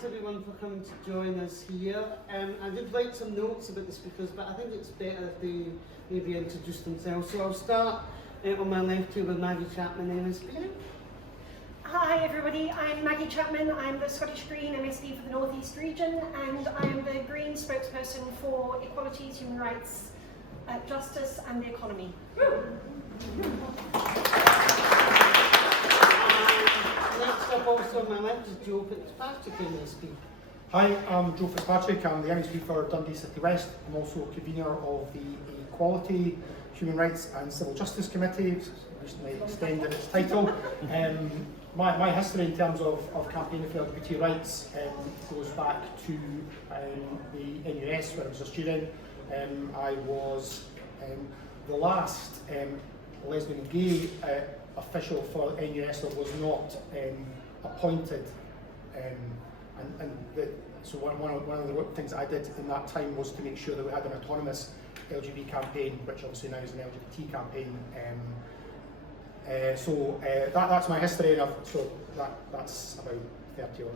thanks everyone for coming to join us here. I did write some notes about the speakers, but I think it's better if they maybe introduce themselves. So I'll start on my left here with Maggie Chapman, MSP. Hi everybody, I'm Maggie Chapman. I'm the Scottish Green MSP for the North East region, and I'm the Green spokesperson for equalities, human rights, justice and the economy. Next up also on my left is Joe FitzPatrick, MSP. Hi, I'm Joe FitzPatrick. I'm the MSP for Dundee City West. I'm also convener of the Equality, Human Rights and Civil Justice Committee, recently extended its title. My history in terms of campaigning for LGBT rights goes back to the NUS when I was a student. I was the last lesbian and gay official for NUS that was not appointed, so one of the things I did in that time was to make sure that we had an autonomous LGBT campaign, which obviously now is an LGBT campaign. That's my history, and that's about 30 or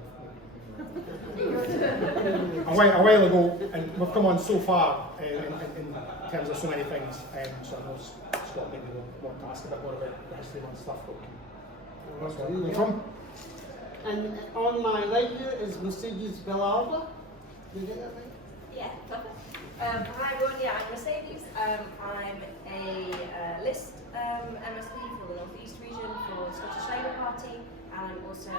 a while ago, and we've come on so far in terms of so many things. So I know Scott maybe will want to ask a bit more about the history and stuff. That's where I'm from. And on my right here is Mercedes Villalba. Did you get that right? Yeah, perfect. Hi everyone, yeah, I'm Mercedes. I'm a list MSP for the North East region for the Scottish Labour Party, and I'm also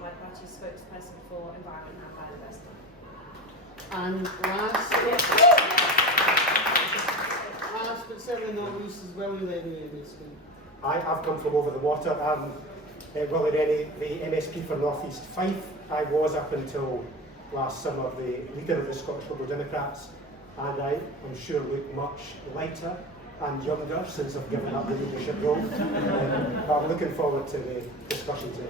my party's spokesperson for environment and biodiversity. And last but certainly not least is Willie, Rennie, MSP. Hi, I've come from over the water. I'm Willie Rennie, the MSP for North East Fife. I was up until last summer the leader of the Scottish Liberal Democrats, and I am sure look much lighter and younger since I've given up the leadership role. But I'm looking forward to the discussion today.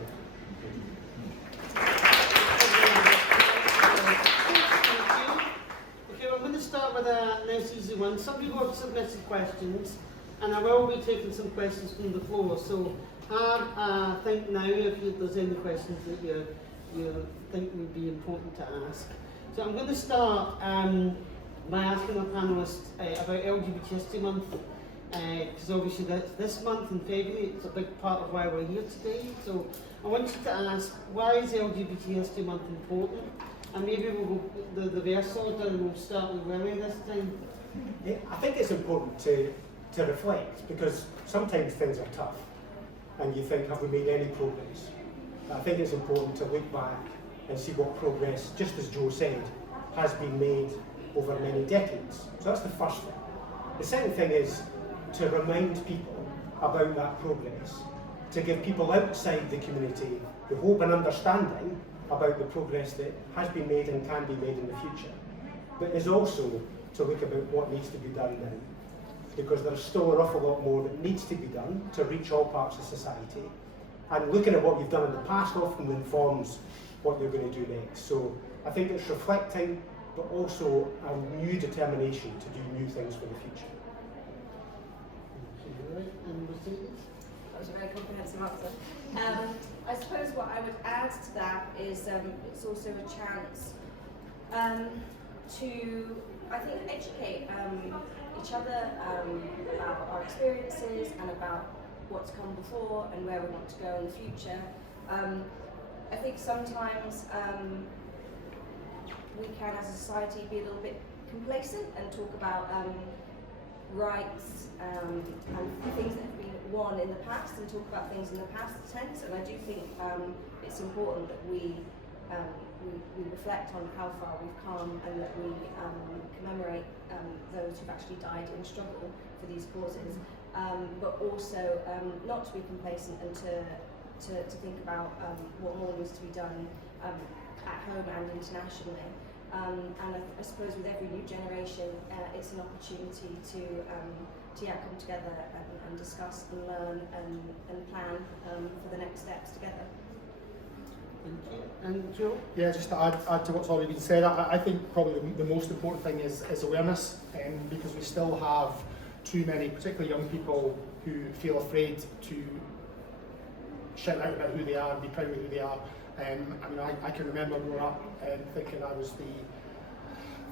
Okay, I'm going to start with a nice easy one. Some people have submitted questions, and I will be taking some questions from the floor. So think now if there's any questions that you think would be important to ask. So I'm going to start by asking our panellists about LGBT History Month, because obviously this month in February it's a big part of why we're here today. So I want you to ask, why is LGBT History Month important? And maybe we'll go the reverse order and we'll start with Willie this time. Yeah, I think it's important to reflect, because sometimes things are tough and you think, have we made any progress? I think it's important to look back and see what progress, just as Joe said, has been made over many decades. So that's the first thing. The second thing is to remind people about that progress, to give people outside the community the hope and understanding about the progress that has been made and can be made in the future. But is also to look about what needs to be done now, because there's still an awful lot more that needs to be done to reach all parts of society. And looking at what you've done in the past often informs what you're going to do next. So I think it's reflecting, but also a new determination to do new things for the future. That was a very comprehensive answer. I suppose what I would add to that is it's also a chance to, I think, educate each other about our experiences and about what's come before and where we want to go in the future. I think sometimes we can, as a society, be a little bit complacent and talk about rights and things that have been won in the past, and talk about things in the past tense. And I do think it's important that we reflect on how far we've come, and that we commemorate those who've actually died in struggle for these causes, but also not to be complacent and to think about what more needs to be done at home and internationally. And I suppose with every new generation, it's an opportunity to come together and discuss and learn and plan for the next steps together. Thank you. And Joe? Yeah, just to add to what's already been said, I think probably the most important thing is awareness, because we still have too many, particularly young people, who feel afraid to shout out about who they are and be proud of who they are. I mean, I can remember growing up thinking I was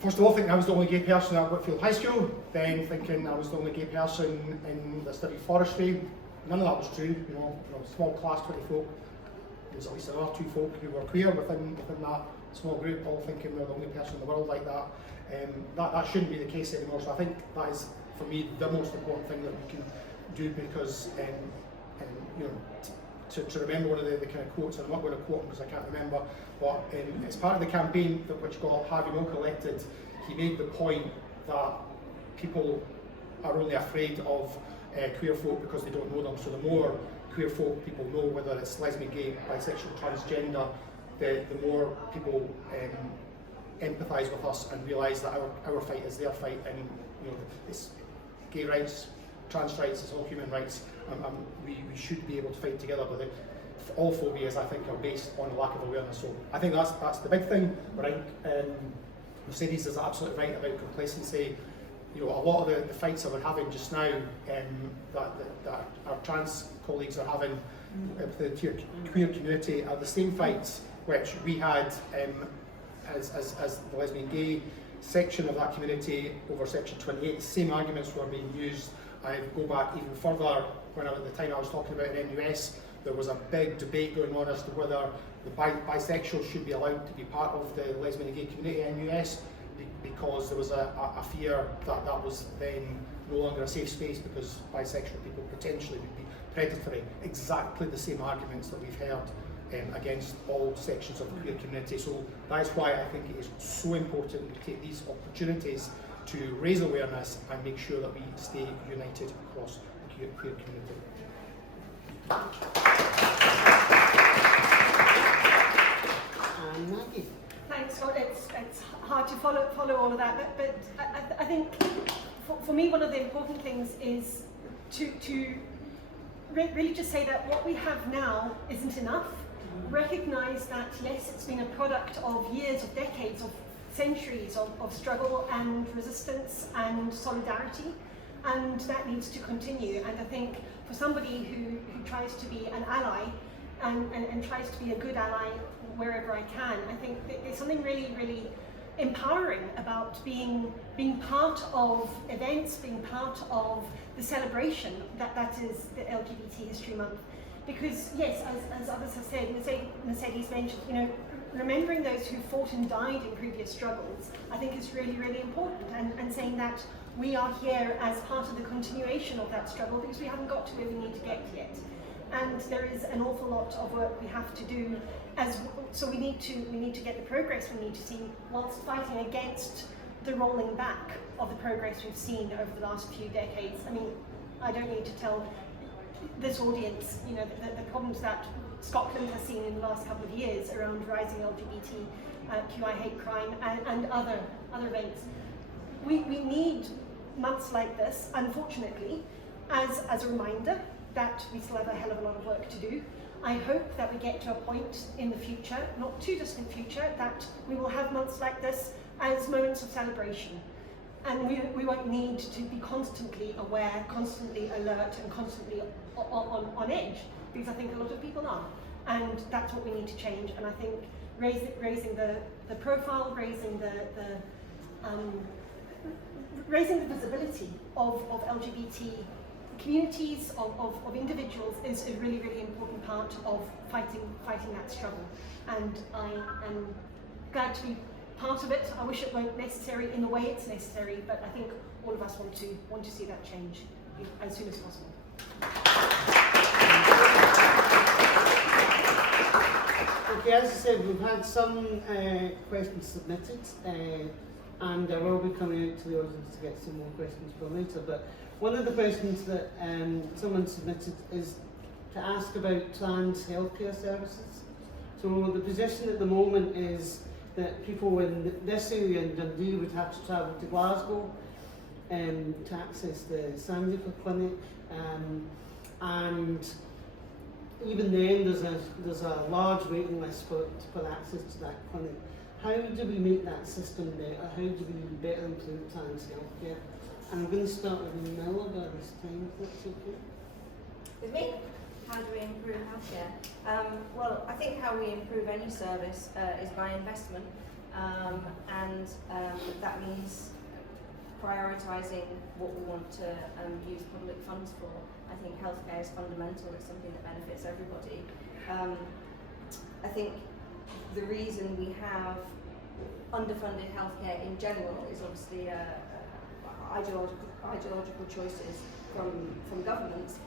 first of all, thinking I was the only gay person at Whitfield High School, then thinking I was the only gay person in the study of forestry. None of that was true, you know, small class, 20 folk. There was at least another 2 folk who were queer within that small group, all thinking we were the only person in the world like that. That shouldn't be the case anymore, so I think that is, for me, the most important thing that we can do, because, you know, to remember one of the kind of quotes, and I'm not going to quote him because I can't remember, but as part of the campaign which got Harvey Milk elected, he made the point that people are only afraid of queer folk because they don't know them. So the more queer folk people know, whether it's lesbian, gay, bisexual, transgender, the more people empathise with us and realise that our fight is their fight, and you know, it's gay rights, trans rights, it's all human rights. We should be able to fight together, but all phobias, I think, are based on a lack of awareness. So I think that's the big thing. But I think Mercedes is absolutely right about complacency. You know, a lot of the fights that we're having just now, that our trans colleagues are having with the queer community, are the same fights which we had as the lesbian gay section of that community over Section 28. The same arguments were being used. I go back even further, when at the time I was talking about an NUS, there was a big debate going on as to whether the bisexuals should be allowed to be part of the lesbian and gay community NUS, because there was a fear that that was then no longer a safe space because bisexual people potentially would be predatory. Exactly the same arguments that we've heard against all sections of the queer community. So that is why I think it is so important to take these opportunities to raise awareness and make sure that we stay united across the queer community. Maggie. Thanks, Scott. It's hard to follow all of that, but I think for me one of the important things is to really just say that what we have now isn't enough. Recognise that yes, it's been a product of years, of decades, of centuries of struggle and resistance and solidarity, and that needs to continue. And I think for somebody who tries to be an ally and tries to be a good ally wherever I can, I think there's something really, really empowering about being part of events, being part of the celebration that is the LGBT History Month. Because yes, as others have said, Mercedes mentioned, you know, remembering those who fought and died in previous struggles, I think is really, really important, and saying that we are here as part of the continuation of that struggle, because we haven't got to where we need to get yet. And there is an awful lot of work we have to do, so we need to get the progress we need to see, whilst fighting against the rolling back of the progress we've seen over the last few decades. I mean, I don't need to tell this audience, you know, the problems that Scotland has seen in the last couple of years around rising LGBTQI hate crime and other events. We need months like this, unfortunately, as a reminder that we still have a hell of a lot of work to do. I hope that we get to a point in the future, not too distant future, that we will have months like this as moments of celebration. And we won't need to be constantly aware, constantly alert, and constantly on edge, because I think a lot of people are. And that's what we need to change. And I think raising the profile, raising the visibility of LGBT communities, of individuals, is a really, really important part of fighting that struggle. And I am glad to be part of it. I wish it weren't necessary in the way it's necessary, but I think all of us want to see that change as soon as possible. Okay, as I said, we've had some questions submitted, and I will be coming out to the audience to get some more questions for later. But one of the questions that someone submitted is to ask about trans healthcare services. So the position at the moment is that people in this area in Dundee would have to travel to Glasgow to access the Sandifer clinic, and even then there's a large waiting list for access to that clinic. How do we make that system better? How do we better improve trans healthcare? And I'm going to start with Villalba this time, if that's okay. With me? How do we improve healthcare? Well, I think how we improve any service is by investment, and that means prioritising what we want to use public funds for. I think healthcare is fundamental. It's something that benefits everybody. I think the reason we have underfunded healthcare in general is obviously ideological choices from governments,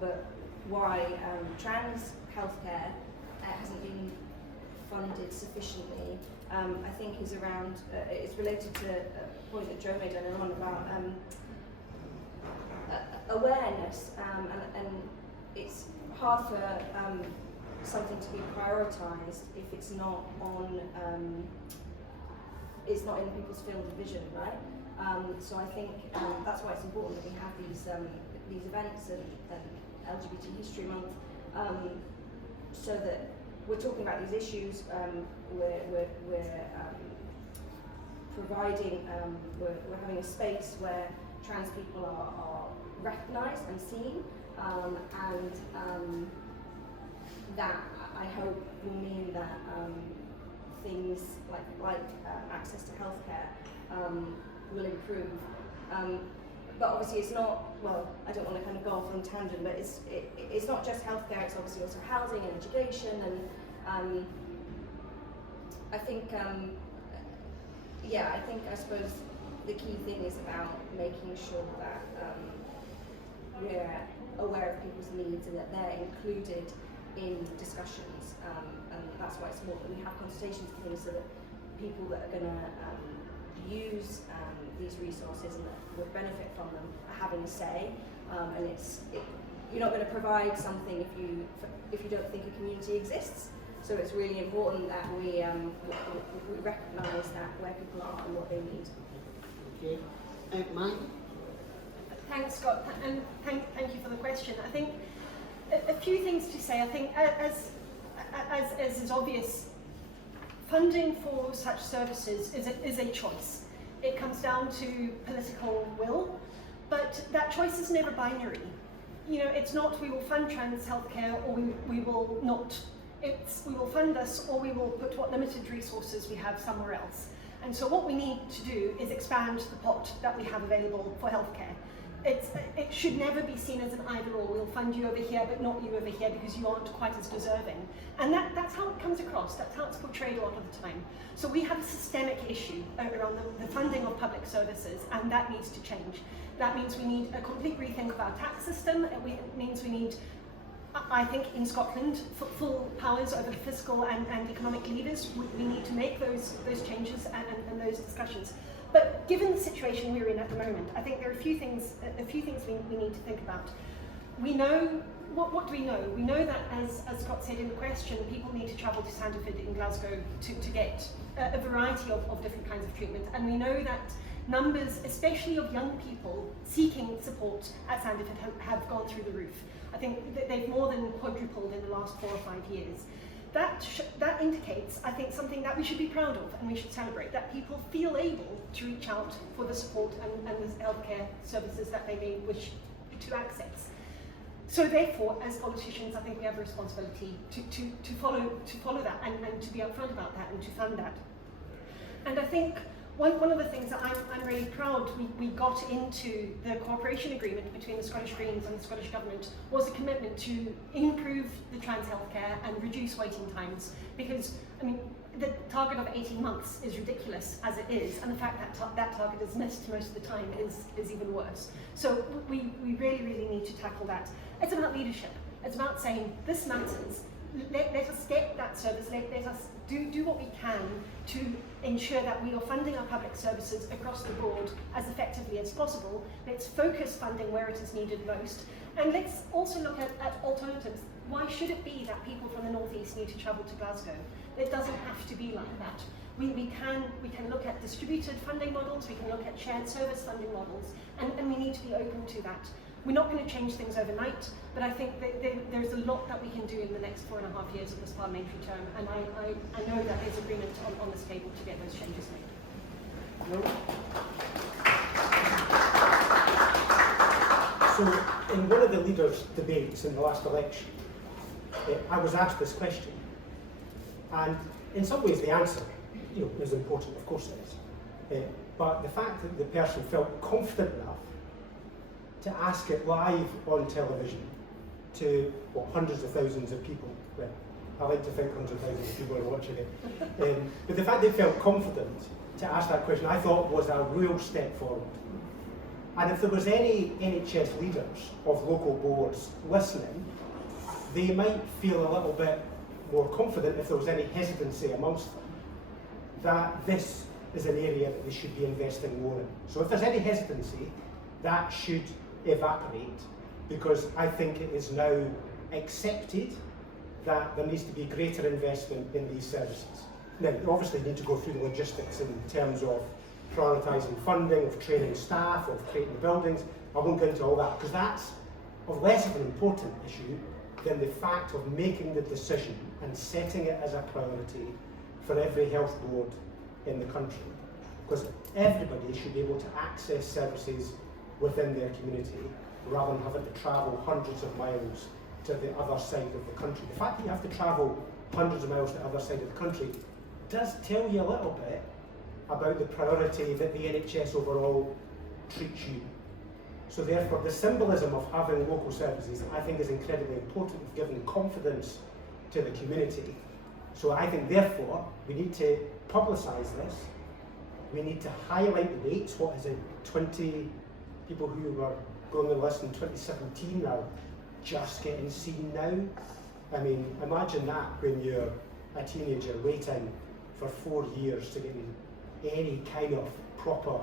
but why trans healthcare hasn't been funded sufficiently, I think is around, it's related to a point that Joe made earlier on about awareness, and it's hard for something to be prioritised if it's not on, it's not in people's field of vision, right? So I think that's why it's important that we have these events and LGBT History Month, so that we're talking about these issues. We're providing, we're having a space where trans people are recognised and seen, and that I hope will mean that things like access to healthcare will improve. But obviously it's not, well, I don't want to kind of go off on a tangent, but it's not just healthcare, it's obviously also housing and education, and I think, I suppose the key thing is about making sure that we're aware of people's needs and that they're included in discussions, and that's why it's important that we have consultations and things so that people that are going to use these resources and that would benefit from them are having a say, and you're not going to provide something if you don't think a community exists. So it's really important that we recognise that where people are and what they need. Okay, Maggie? Thanks, Scott, and thank you for the question. I think a few things to say. I think as is obvious, funding for such services is a choice. It comes down to political will, but that choice is never binary. You know, it's not we will fund trans healthcare or we will not. It's we will fund this or we will put what limited resources we have somewhere else. And so what we need to do is expand the pot that we have available for healthcare. It should never be seen as an either or. We'll fund you over here but not you over here because you aren't quite as deserving. And that's how it comes across, that's how it's portrayed a lot of the time. So we have a systemic issue around the funding of public services, and that needs to change. That means we need a complete rethink of our tax system. It means we need, I think in Scotland, full powers over the fiscal and economic levers. We need to make those changes and those discussions. But given the situation we're in at the moment, I think there are a few things we need to think about. We know, what do we know? We know that, as Scott said in the question, people need to travel to Sanderford in Glasgow to get a variety of different kinds of treatment. And we know that numbers, especially of young people seeking support at Sanderford, have gone through the roof. I think that they've more than quadrupled in the last 4 or 5 years. That indicates, I think, something that we should be proud of and we should celebrate, that people feel able to reach out for the support and the healthcare services that they may wish to access. So therefore, as politicians, I think we have a responsibility to follow that and to be upfront about that and to fund that. And I think one of the things that I'm really proud we got into the cooperation agreement between the Scottish Greens and the Scottish Government was a commitment to improve the trans healthcare and reduce waiting times, because I mean the target of 18 months is ridiculous as it is, and the fact that that target is missed most of the time is even worse. So we really need to tackle that. It's about leadership. It's about saying this matters. Let us get that service. Let us do what we can to ensure that we are funding our public services across the board as effectively as possible. Let's focus funding where it is needed most, and let's also look at alternatives. Why should it be that people from the North East need to travel to Glasgow? It doesn't have to be like that. We can look at distributed funding models, we can look at shared service funding models, and we need to be open to that. We're not going to change things overnight, but I think that there's a lot that we can do in the next 4.5 years of this parliamentary term, and I know that there's agreement on this table to get those changes made. So in one of the leaders' debates in the last election, I was asked this question, and in some ways the answer, is important. Of course it is, but the fact that the person felt confident enough to ask it live on television to hundreds of thousands of people. Well, I like to think hundreds of thousands of people are watching it, but the fact they felt confident to ask that question, I thought was a real step forward. And if there was any NHS leaders of local boards listening, they might feel a little bit more confident if there was any hesitancy amongst them, that this is an area that they should be investing more in. So if there's any hesitancy, that should evaporate, because I think it is now accepted that there needs to be greater investment in these services. Now, you obviously need to go through the logistics in terms of prioritising funding, of training staff, of creating the buildings. I won't go into all that, because that's of less of an important issue than the fact of making the decision and setting it as a priority for every health board in the country. Because everybody should be able to access services within their community rather than having to travel hundreds of miles to the other side of the country. The fact that you have to travel hundreds of miles to the other side of the country does tell you a little bit about the priority that the NHS overall treats you. So therefore, the symbolism of having local services, I think, is incredibly important, giving confidence to the community. So I think, therefore, we need to publicise this. We need to highlight the dates. What is it, 20 people who were going on the list in 2017 are just getting seen now? I mean, imagine that when you're a teenager waiting for 4 years to get any kind of proper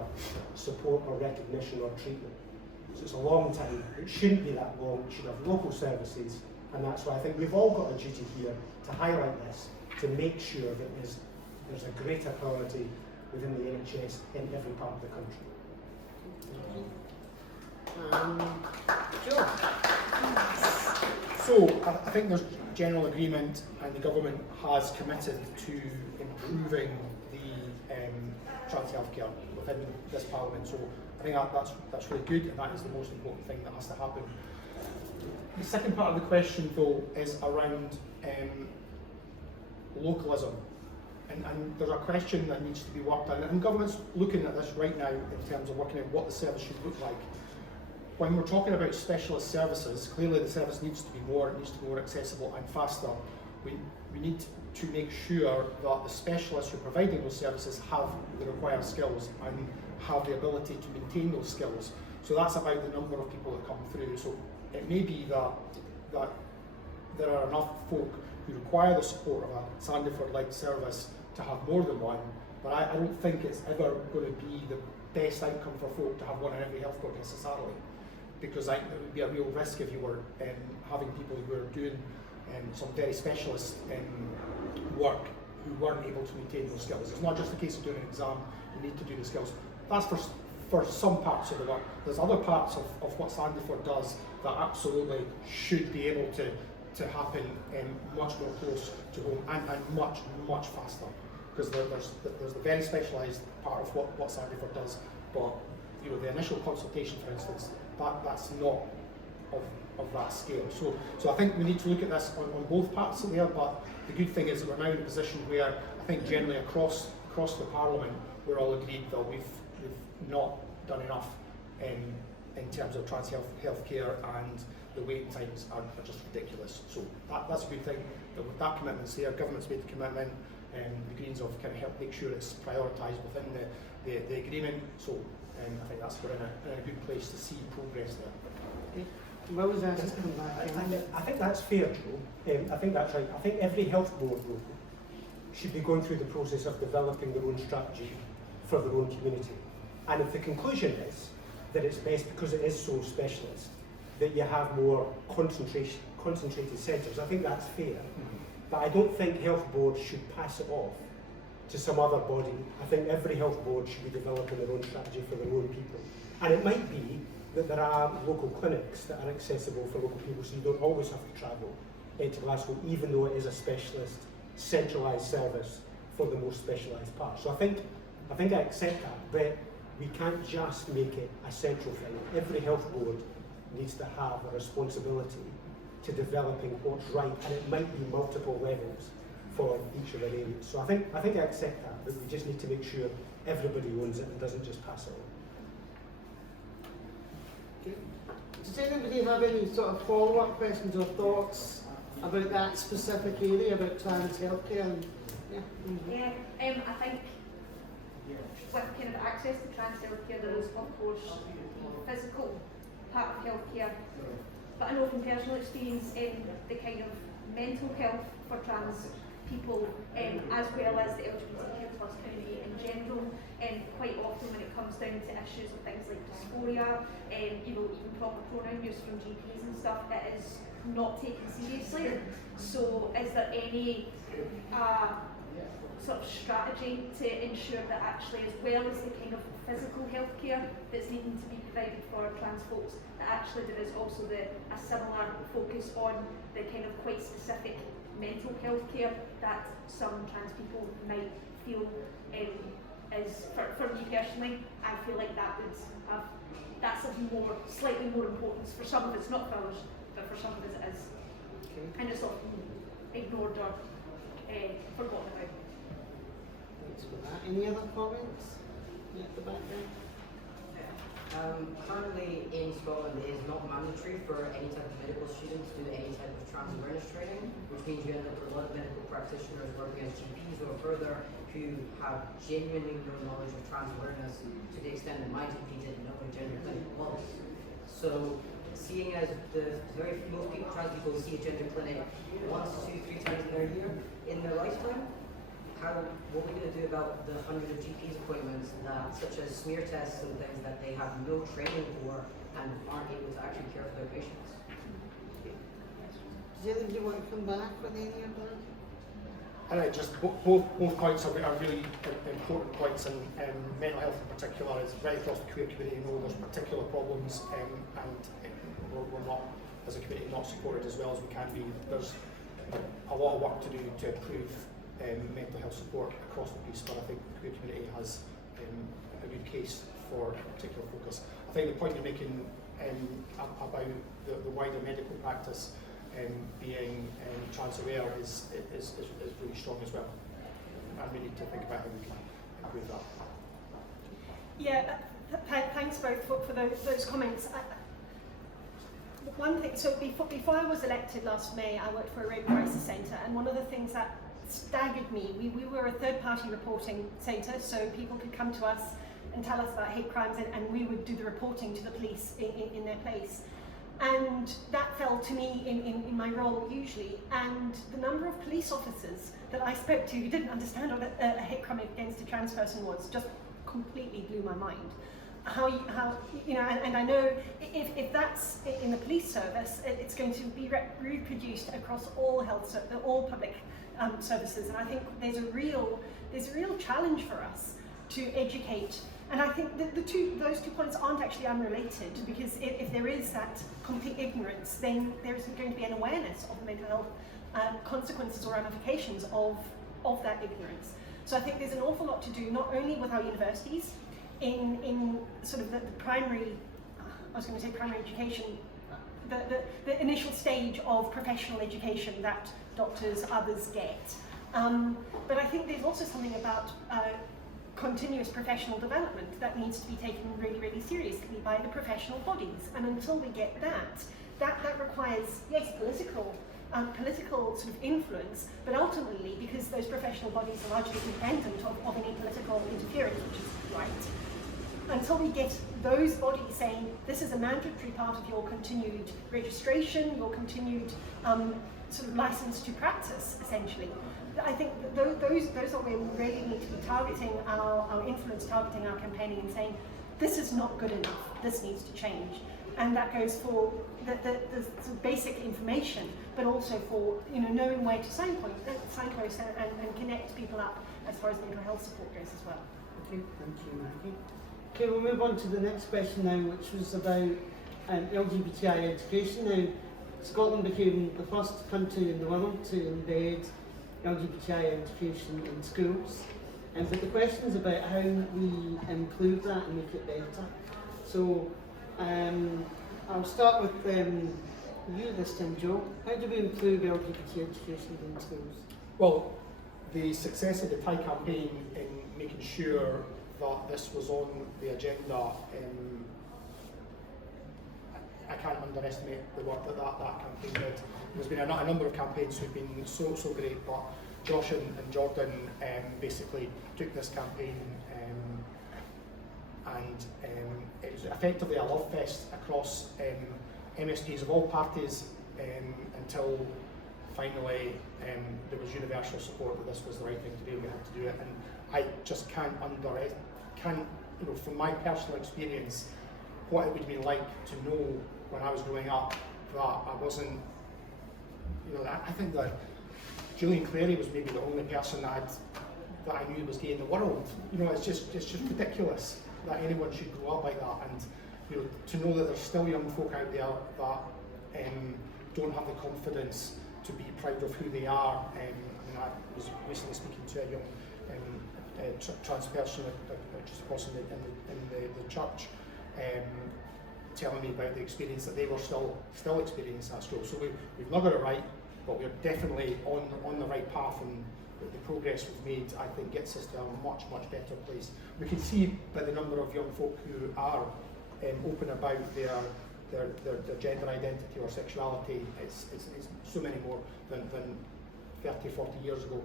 support or recognition or treatment. So it's a long time. It shouldn't be that long. It should have local services, and that's why I think we've all got a duty here to highlight this, to make sure that there's a greater priority within the NHS in every part of the country. Joe? So I think there's general agreement, and the government has committed to improving the trans healthcare within this parliament. So I think that's really good, and that is the most important thing that has to happen. The second part of the question, though, is around localism. And there's a question that needs to be worked on, and government's looking at this right now in terms of working out what the service should look like. When we're talking about specialist services, clearly the service needs to be more accessible and faster. We need to make sure that the specialists who are providing those services have the required skills and have the ability to maintain those skills. So that's about the number of people that come through. So it may be that there are enough folk who require the support of a Sandiford-like service to have more than one, but I don't think it's ever going to be the best outcome for folk to have one in every health board necessarily, because I think it would be a real risk if you were having people who were doing some very specialist work who weren't able to maintain those skills. It's not just a case of doing an exam, you need to do the skills. That's for some parts of the work. There's other parts of what Sandiford does that absolutely should be able to happen much more close to home and much faster, because there's the very specialised part of what Sandiford does, but the initial consultation, for instance, that's not of that scale. So I think we need to look at this on both parts of there, but the good thing is that we're now in a position where I think generally across the Parliament we're all agreed that we've not done enough in terms of trans healthcare, and the waiting times are just ridiculous. So that's a good thing. That with that commitment's there, government's made the commitment, and the Greens have kind of helped make sure it's prioritised within the agreement. So I think that's we're in a good place to see progress there. What was that? Come back. I think that's fair, Joe. I think that's right. I think every health board should be going through the process of developing their own strategy for their own community. And if the conclusion is that it's best because it is so specialist, that you have more concentrated centres, I think that's fair. Mm-hmm. But I don't think health boards should pass it off to some other body. I think every health board should be developing their own strategy for their own people. And it might be that there are local clinics that are accessible for local people, so you don't always have to travel into Glasgow, even though it is a specialist, centralised service for the most specialised part. So I think I accept that, but we can't just make it a central thing. Every health board needs to have a responsibility to developing what's right, and it might be multiple levels for each of the areas. So I think I accept that, but we just need to make sure everybody owns it and doesn't just pass it on. Okay. Does anybody have any sort of follow-up questions or thoughts about that specific area, about trans healthcare? And, yeah. Yeah, I think with kind of access to trans healthcare, there is of course the physical part of healthcare, but I know from personal experience the kind of mental health for trans people, as well as the LGBTQ plus community in general, quite often when it comes down to issues of things like dysphoria, even proper pronoun use from GPs and stuff, it is not taken seriously. So is there any sort of strategy to ensure that actually, as well as the kind of physical healthcare that's needing to be provided for trans folks, that actually there is also a similar focus on the kind of quite specific mental health care that some trans people might feel is, for me personally, I feel like that would have, that's of slightly more importance for some of us, not for others, but for some of us it is. Okay. And it's often ignored or forgotten about. Thanks for that. Any other comments? Yeah, at the back there. Currently in Scotland, it is not mandatory for any type of medical student to do any type of trans awareness training, which means you end up with a lot of medical practitioners working as GPs or further who have genuinely no knowledge of trans awareness to the extent that my GP didn't know what gender clinic was. So, seeing as most people, trans people see a gender clinic once, 2, 3 times in their year in their lifetime, what are we going to do about the hundreds of GP's appointments such as smear tests and things that they have no training for and aren't able to actually care for their patients? Does anybody want to come back with any of that? And just both points are really important points, and mental health in particular is right across the queer community. You know, there's particular problems, and we're not, as a community, not supported as well as we can be. There's a lot of work to do to improve mental health support across the piece, but I think the queer community has a good case for a particular focus. I think the point you're making about the wider medical practice being trans aware is really strong as well, and we need to think about how we can improve that. Yeah, thanks both for those comments. One thing, so before I was elected last May, I worked for a rape crisis centre, and one of the things that staggered me, we were a third-party reporting centre, so people could come to us and tell us about hate crimes, and we would do the reporting to the police in their place. And that fell to me in my role usually, and the number of police officers that I spoke to who didn't understand what a hate crime against a trans person was just completely blew my mind. How you know, and I know if that's in the police service, it's going to be reproduced across all all public services, and I think there's a real challenge for us to educate. And I think that those two points aren't actually unrelated, because if there is that complete ignorance, then there isn't going to be an awareness of the mental health consequences or ramifications of that ignorance. So I think there's an awful lot to do, not only with our universities, in sort of the primary, I was going to say primary education, the initial stage of professional education that doctors, others get. But I think there's also something about continuous professional development that needs to be taken really, really seriously by the professional bodies. And until we get that requires, yes, political sort of influence, but ultimately, because those professional bodies are largely independent of any political interference, which is right, until we get those bodies saying this is a mandatory part of your continued registration, your continued sort of license to practice, essentially, I think that those are where we really need to be targeting our influence, targeting our campaigning, and saying this is not good enough, this needs to change. And that goes for the sort of basic information, but also for knowing where to signpost and connect people up as far as mental health support goes as well. Okay, thank you, Maggie. Okay, we'll move on to the next question now, which was about LGBTI education. Now, Scotland became the first country in the world to embed LGBTI education in schools, but the question is about how we improve that and make it better. So I'll start with you this time, Joe. How do we improve LGBT education in schools? Well, the success of the Thai campaign in making sure that this was on the agenda, I can't underestimate the work that campaign did. There's been a number of campaigns who've been so great, but Josh and Jordan basically took this campaign and it was effectively a love fest across MSPs of all parties until finally there was universal support that this was the right thing to do. We had to do it, and I just can't from my personal experience, what it would be like to know when I was growing up that I wasn't, I think that Julian Clary was maybe the only person that I knew was gay in the world. It's just ridiculous that anyone should grow up like that, and to know that there's still young folk out there that don't have the confidence to be proud of who they are. I was recently speaking to a young trans person, just a person in the church, telling me about the experience that they were still experiencing at school. So we've not got it right, but we're definitely on the right path, and the progress we've made, I think, gets us to a much better place. We can see by the number of young folk who are open about their gender identity or sexuality. It's so many more than 30, 40 years ago.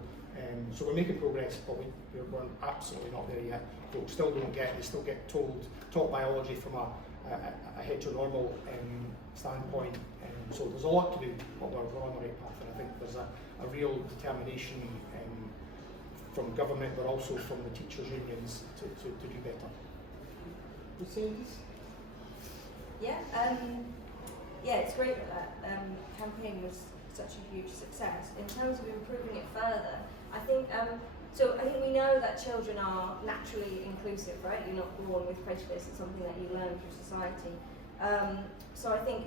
So we're making progress, but we're absolutely not there yet. Folks still don't get, they still get taught biology from a heteronormal standpoint. So there's a lot to do, but we're on the right path, and I think there's a real determination from government, but also from the teachers' unions to do better. Mercedes? Yeah, it's great that campaign was such a huge success. In terms of improving it further, I think we know that children are naturally inclusive, right? You're not born with prejudice, it's something that you learn through society. So I think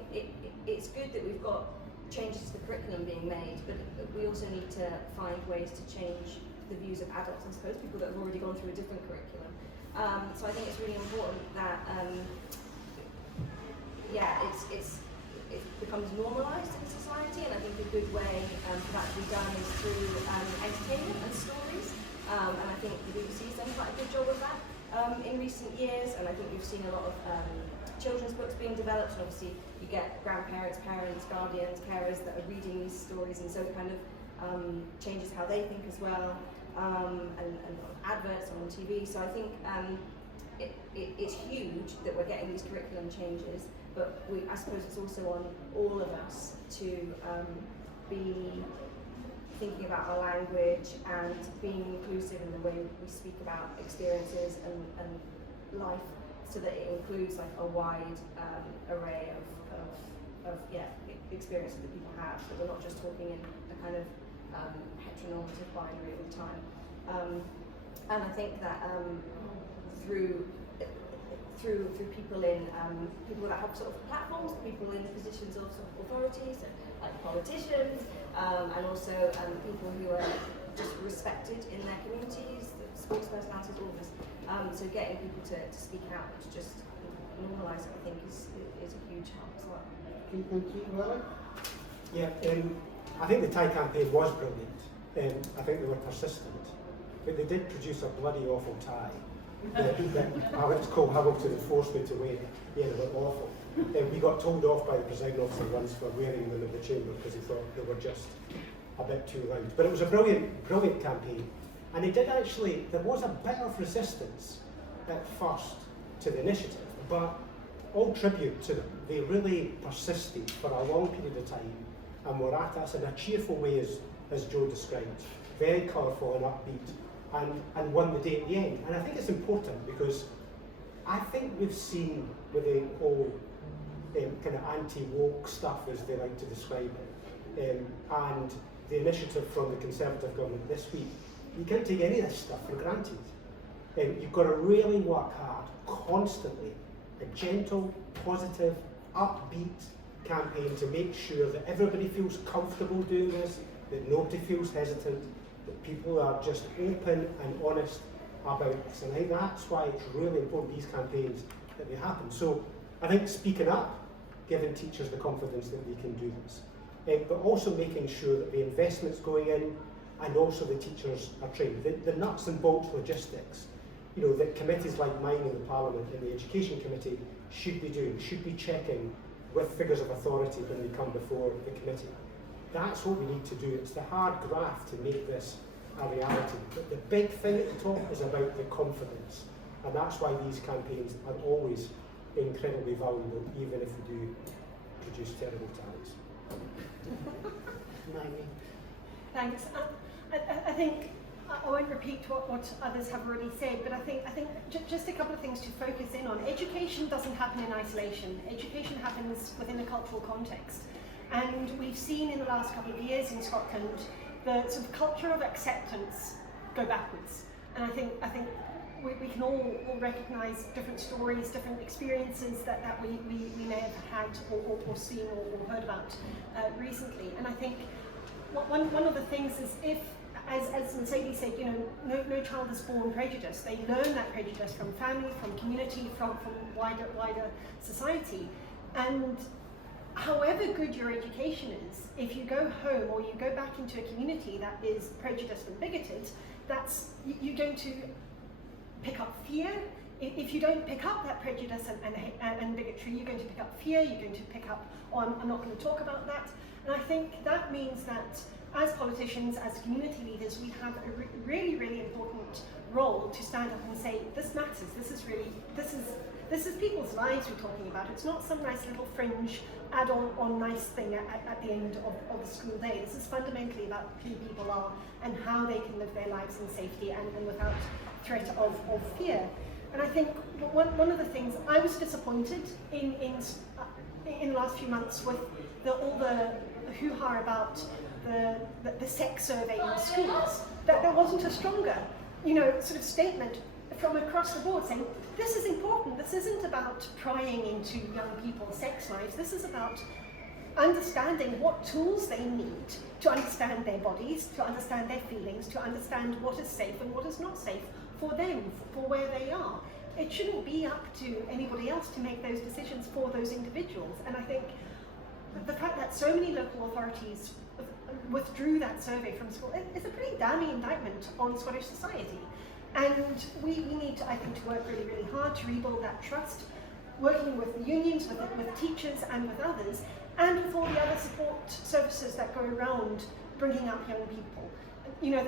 it's good that we've got changes to the curriculum being made, but we also need to find ways to change the views of adults, I suppose, people that have already gone through a different curriculum. So I think it's really important that it becomes normalised in society, and I think a good way for that to be done is through entertainment and stories. And I think the BBC's done quite a good job of that in recent years, and I think we've seen a lot of children's books being developed, and obviously you get grandparents, parents, guardians, carers that are reading these stories, and so it kind of changes how they think as well, and adverts on TV. So I think it's huge that we're getting these curriculum changes, but I suppose it's also on all of us to be thinking about our language and being inclusive in the way we speak about experiences and life, so that it includes like a wide array of experiences that people have, so we're not just talking in a kind of heteronormative binary all the time. And I think that through people that have sort of platforms, people in positions of sort of authority, so like politicians, and also people who are just respected in their communities, sports personalities, all of this. So getting people to speak out, to just normalise it, I think is a huge help as well. Okay, thank you. Willie? Yeah, I think the Thai campaign was brilliant. I think they were persistent, but they did produce a bloody awful tie. Alex Cole-Hamilton forced me to wear. Yeah, they were awful. We got told off by the presiding officer once for wearing them in the chamber because he thought they were just a bit too loud. But it was a brilliant campaign, and there was a bit of resistance at first to the initiative, but all tribute to them. They really persisted for a long period of time and were at us in a cheerful way, as Joe described, very colourful and upbeat, and won the day at the end. And I think it's important because I think we've seen with the whole kind of anti-woke stuff, as they like to describe it, and the initiative from the Conservative government this week, you can't take any of this stuff for granted. You've got to really work hard, constantly, a gentle, positive, upbeat campaign to make sure that everybody feels comfortable doing this, that nobody feels hesitant, that people are just open and honest about this. And I think that's why it's really important, these campaigns, that they happen. So I think speaking up giving teachers the confidence that they can do this. But also making sure that the investment's going in and also the teachers are trained. The nuts and bolts logistics, you know, that committees like mine in the Parliament and the Education Committee should be doing, should be checking with figures of authority when they come before the committee. That's what we need to do. It's the hard graft to make this a reality. But the big thing at the top is about the confidence. And that's why these campaigns are always incredibly valuable, even if we do produce terrible ties. Maggie. Thanks. I think I won't repeat what others have already said, but I think just a couple of things to focus in on. Education doesn't happen in isolation. Education happens within a cultural context. And we've seen in the last couple of years in Scotland the sort of culture of acceptance go backwards. And I think we can all recognise different stories, different experiences that we may have had or seen or heard about recently. And I think one of the things is, if, as Mercedes said, you know, no child is born prejudiced. They learn that prejudice from family, from community, from wider society. And however good your education is, if you go home or you go back into a community that is prejudiced and bigoted, you're going to pick up fear. If you don't pick up that prejudice and bigotry, you're going to pick up fear, you're going to pick up, oh, I'm not going to talk about that. And I think that means that as politicians, as community leaders, we have a really, really important role to stand up and say, this matters, this is people's lives we're talking about. It's not some nice little fringe add-on or nice thing at the end of the school day. This is fundamentally about who people are and how they can live their lives in safety and without threat of fear. And I think one of the things I was disappointed in the last few months with all the hoo-ha about the sex survey in schools, that there wasn't a stronger, you know, sort of statement from across the board saying, this is important, this isn't about prying into young people's sex lives, this is about understanding what tools they need to understand their bodies, to understand their feelings, to understand what is safe and what is not safe for them, for where they are. It shouldn't be up to anybody else to make those decisions for those individuals. And I think the fact that so many local authorities withdrew that survey from school is a pretty damning indictment on Scottish society. And we need to, I think, to work really, really hard to rebuild that trust, working with the unions, with teachers and with others, and with all the other support services that go around bringing up young people. You know,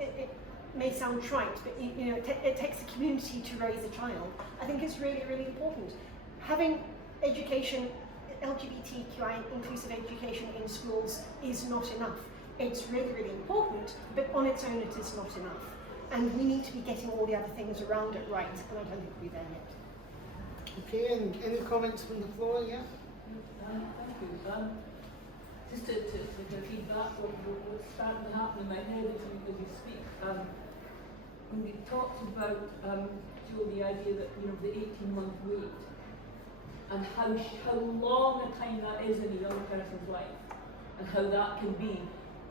it may sound trite, but you know, it takes a community to raise a child. I think it's really, really important. Having education, LGBTQI inclusive education in schools is not enough. It's really, really important, but on its own it is not enough. And we need to be getting all the other things around it right, and I don't think we're there yet. Okay, and any comments from the floor? Yeah? Thank you. Just to feedback what's starting to happen in my head as you speak. When we talked about, Joe, the idea that, you know, the 18-month wait and how long a time that is in a young person's life, and how that can be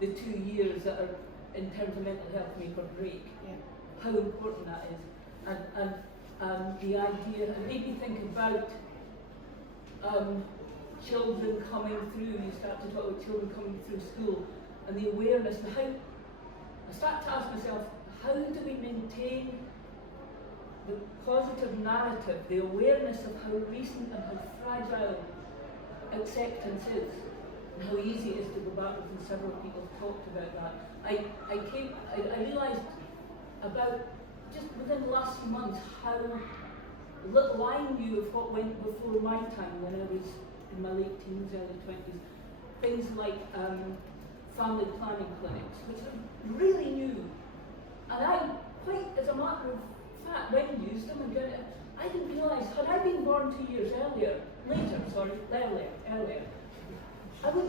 the 2 years that are, in terms of mental health, make or break. Yeah. How important that is, and the idea, and made me think about children coming through. You start to talk about children coming through school and the awareness, and how I start to ask myself, how do we maintain the positive narrative, the awareness of how recent and how fragile acceptance is, and how easy it is to go backwards, and several people have talked about that. I realised about just within the last few months how little I knew of what went before my time when I was in my late teens, early 20s. Things like family planning clinics, which I really knew. And I, quite as a matter of fact, went and used them, and I didn't realise, had I been born 2 years earlier, I wouldn't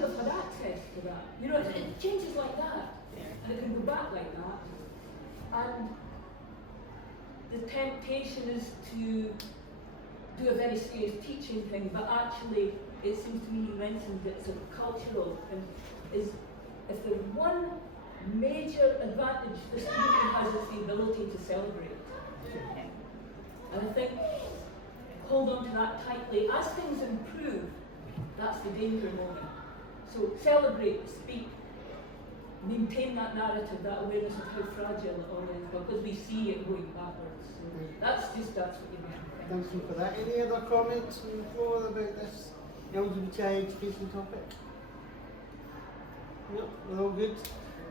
have had access to that. You know, it changes like that, and it can go back like that. And the temptation is to do a very serious teaching thing, but actually, it seems to me you mentioned that it's a cultural thing, is if there's one major advantage this community has, is the ability to celebrate. And I think, hold on to that tightly. As things improve, That's the danger moment. So celebrate, speak, maintain that narrative, that awareness of how fragile it all is, because we see it going backwards. So that's what you mean. Thank you for that. Any other comments from the floor about this LGBTI education topic? No, we're all good.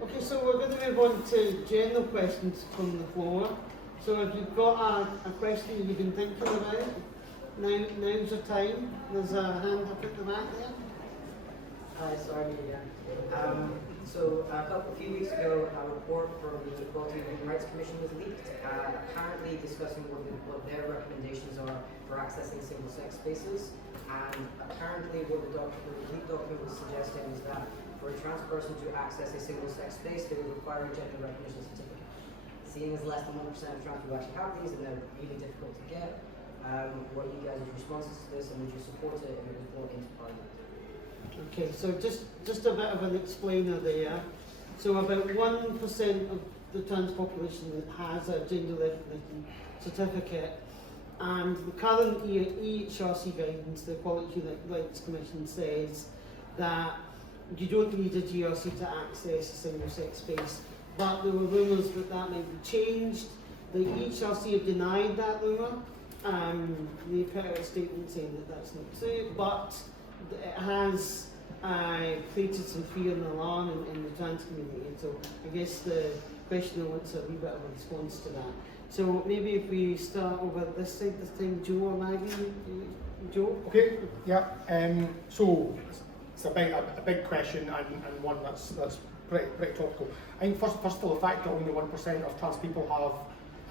Okay, so we're going to move on to general questions from the floor. So if you've got a question you've been thinking about, now's your time. There's a hand up at the back there. Hi, sorry, again. So a few weeks ago, a report from the Equality and Human Rights Commission was leaked, apparently discussing what their recommendations are for accessing single-sex spaces. And apparently what the leaked document was suggesting is that for a trans person to access a single-sex space, they would require a gender recognition certificate. Seeing as less than 1% of trans people actually have these, and they're really difficult to get, what are you guys' responses to this, and would you support it if it was brought into Parliament? Okay, so just a bit of an explainer there. So about 1% of the trans population has a gender recognition certificate, and the current EHRC guidance, the Equality Human Rights Commission, says that you don't need a GRC to access a single-sex space, but there were rumours that that might be changed. The EHRC have denied that rumour. They put out a statement saying that that's not true, but it has created some fear and alarm in the trans community. So I guess the questioner wants a wee bit of a response to that. So maybe if we start over this side this time, Joe or Maggie. Joe? Okay, yeah. So it's a big question and one that's pretty topical. I think first of all, the fact that only 1% of trans people have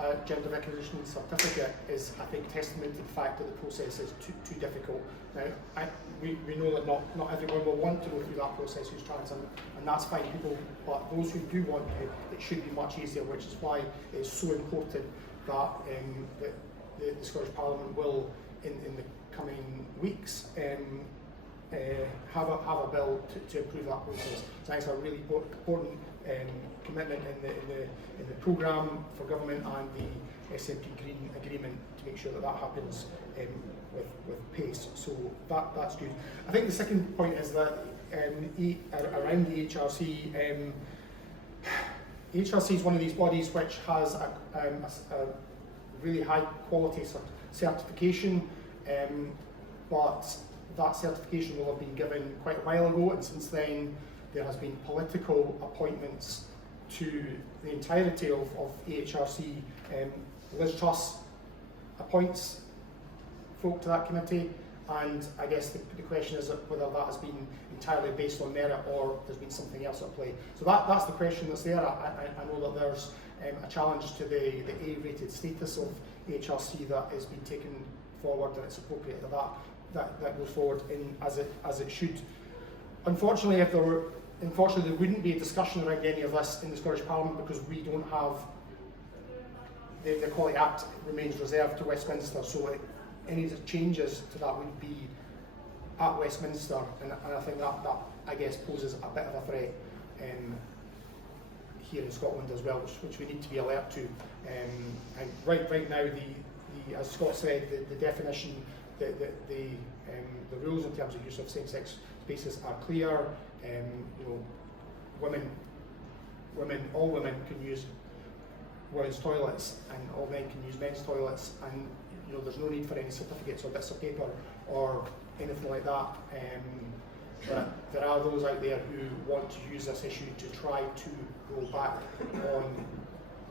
a gender recognition certificate is, I think, testament to the fact that the process is too difficult. Now, we know that not everyone will want to go through that process who's trans, and that's fine. But those who do want to, it should be much easier, which is why it's so important that the Scottish Parliament will, in the coming weeks, have a bill to improve that process. So I think it's a really important commitment in the programme for government and the SNP Green Agreement to make sure that happens with pace. So that's good. I think the second point is that around the HRC, HRC is one of these bodies which has a really high quality certification, but that certification will have been given quite a while ago, and since then there has been political appointments to the entirety of AHRC. Liz Truss appoints folk to that committee, and I guess the question is whether that has been entirely based on merit or there's been something else at play. So that's the question that's there. I know that there's a challenge to the A-rated status of HRC that has been taken forward, and it's appropriate that goes forward as it should. Unfortunately, there wouldn't be a discussion around any of this in the Scottish Parliament because we don't have the Equality Act remains reserved to Westminster, so any changes to that would be at Westminster, and I think that I guess poses a bit of a threat here in Scotland as well, which we need to be alert to. And right now, as Scott said, the definition, the rules in terms of use of same-sex spaces are clear. All women can use women's toilets, and all men can use men's toilets, and there's no need for any certificates or bits of paper or anything like that. But there are those out there who want to use this issue to try to roll back on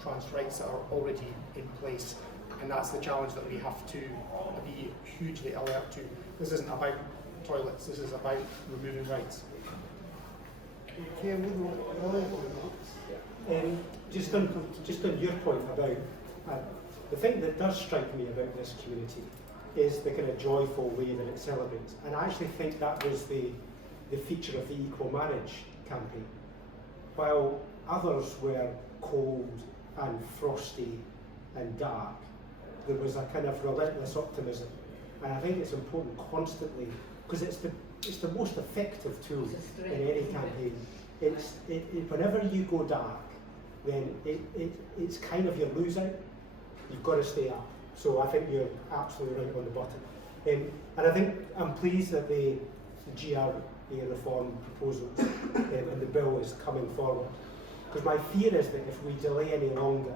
trans rights that are already in place, and that's the challenge that we have to be hugely alert to. This isn't about toilets, this is about removing rights. Okay, just on your point about the thing that does strike me about this community is the kind of joyful way that it celebrates, and I actually think that was the feature of the equal marriage campaign. While others were cold and frosty and dark, there was a kind of relentless optimism, and I think it's important constantly, because it's the most effective tool in any campaign. Whenever you go dark, then it's kind of your lose out. You've got to stay up. So I think you're absolutely right on the button. And I think I'm pleased that the GRA reform proposals, and the bill is coming forward. Because my fear is that if we delay any longer,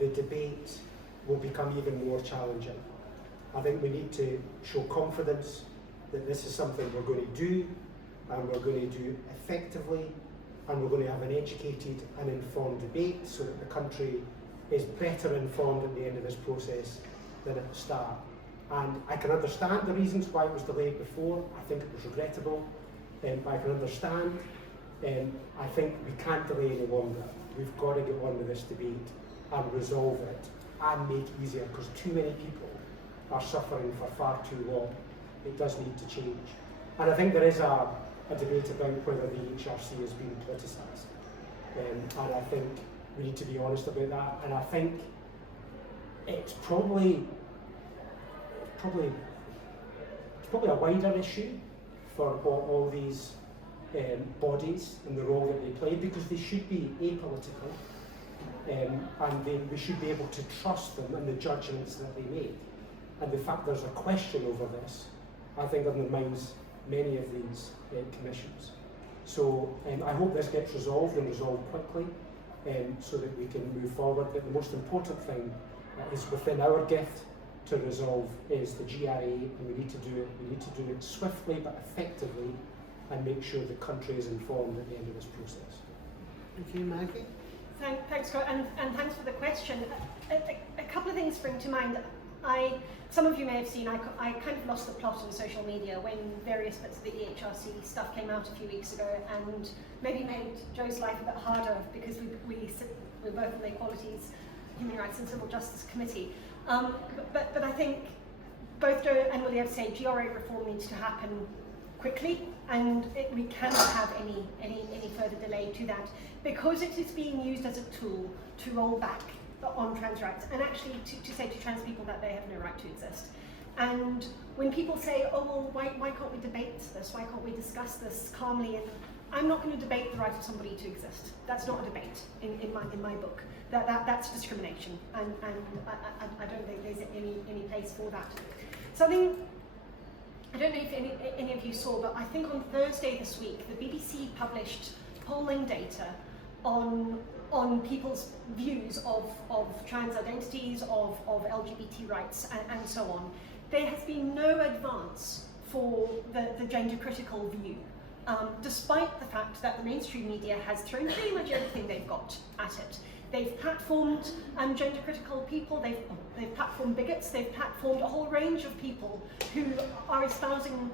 the debate will become even more challenging. I think we need to show confidence that this is something we're going to do, and we're going to do effectively, and we're going to have an educated and informed debate so that the country is better informed at the end of this process than at the start. And I can understand the reasons why it was delayed before. I think it was regrettable, but I can understand. I think we can't delay any longer. We've got to get on with this debate and resolve it and make it easier, because too many people are suffering for far too long. It does need to change. And I think there is a debate about whether the HRC is being politicised. And I think we need to be honest about that. And I think it's probably a wider issue for all these bodies and the role that they play, because they should be apolitical, and we should be able to trust them and the judgments that they make. And the fact there's a question over this, I think, undermines many of these commissions. So I hope this gets resolved and resolved quickly, so that we can move forward. But the most important thing is within our gift to resolve is the GRA, and we need to do it. We need to do it swiftly but effectively, and make sure the country is informed at the end of this process. Thank you, Maggie. Thanks, Scott, and thanks for the question. A couple of things spring to mind. Some of you may have seen, I kind of lost the plot on social media when various bits of the EHRC stuff came out a few weeks ago, and maybe made Joe's life a bit harder, because we're both on the Equalities, Human Rights and Civil Justice Committee. But I think both Joe and Willie have said GRA reform needs to happen quickly, and we cannot have any further delay to that, because it is being used as a tool to roll back on trans rights, and actually to say to trans people that they have no right to exist. And when people say, oh well, why can't we debate this, why can't we discuss this calmly, and I'm not going to debate the right of somebody to exist. That's not a debate in my book. That's discrimination, and I don't think there's any place for that. Something, I don't know if any of you saw, but I think on Thursday this week, the BBC published polling data on people's views of trans identities, of LGBT rights, and so on. There has been no advance for the gender critical view, despite the fact that the mainstream media has thrown pretty much everything they've got at it. They've platformed gender critical people, they've platformed bigots, they've platformed a whole range of people who are espousing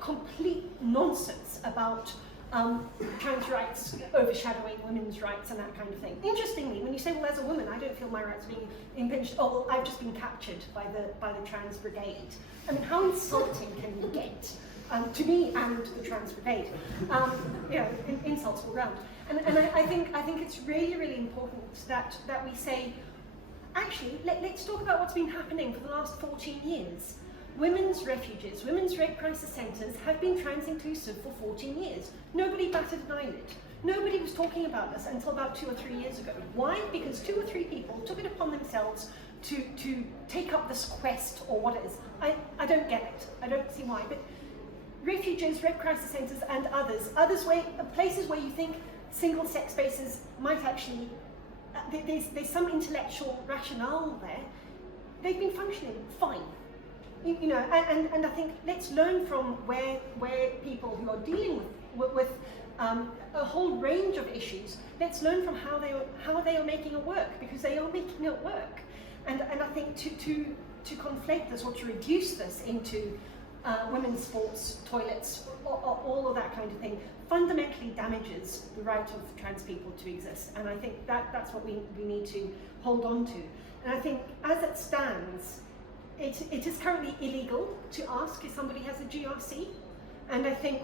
complete nonsense about trans rights overshadowing women's rights and that kind of thing. Interestingly, when you say, well, as a woman, I don't feel my rights being impinged, oh, well, I've just been captured by the trans brigade. I mean, how insulting can you get to me and the trans brigade? Insults all round. And I think it's really, really important that we say, actually, let's talk about what's been happening for the last 14 years. Women's refuges, women's rape crisis centres have been trans-inclusive for 14 years. Nobody batted an eyelid. Nobody was talking about this until about 2 or 3 years ago. Why? Because 2 or 3 people took it upon themselves to take up this quest, or what it is. I don't get it. I don't see why. But refuges, rape crisis centres, and others places where you think single-sex spaces might actually, there's some intellectual rationale there. They've been functioning fine. And I think let's learn from where people who are dealing with a whole range of issues, let's learn from how they are making it work, because they are making it work. And I think to conflate this or to reduce this into women's sports, toilets, or all of that kind of thing, fundamentally damages the right of trans people to exist. And I think that's what we need to hold on to. And I think as it stands, it is currently illegal to ask if somebody has a GRC, and I think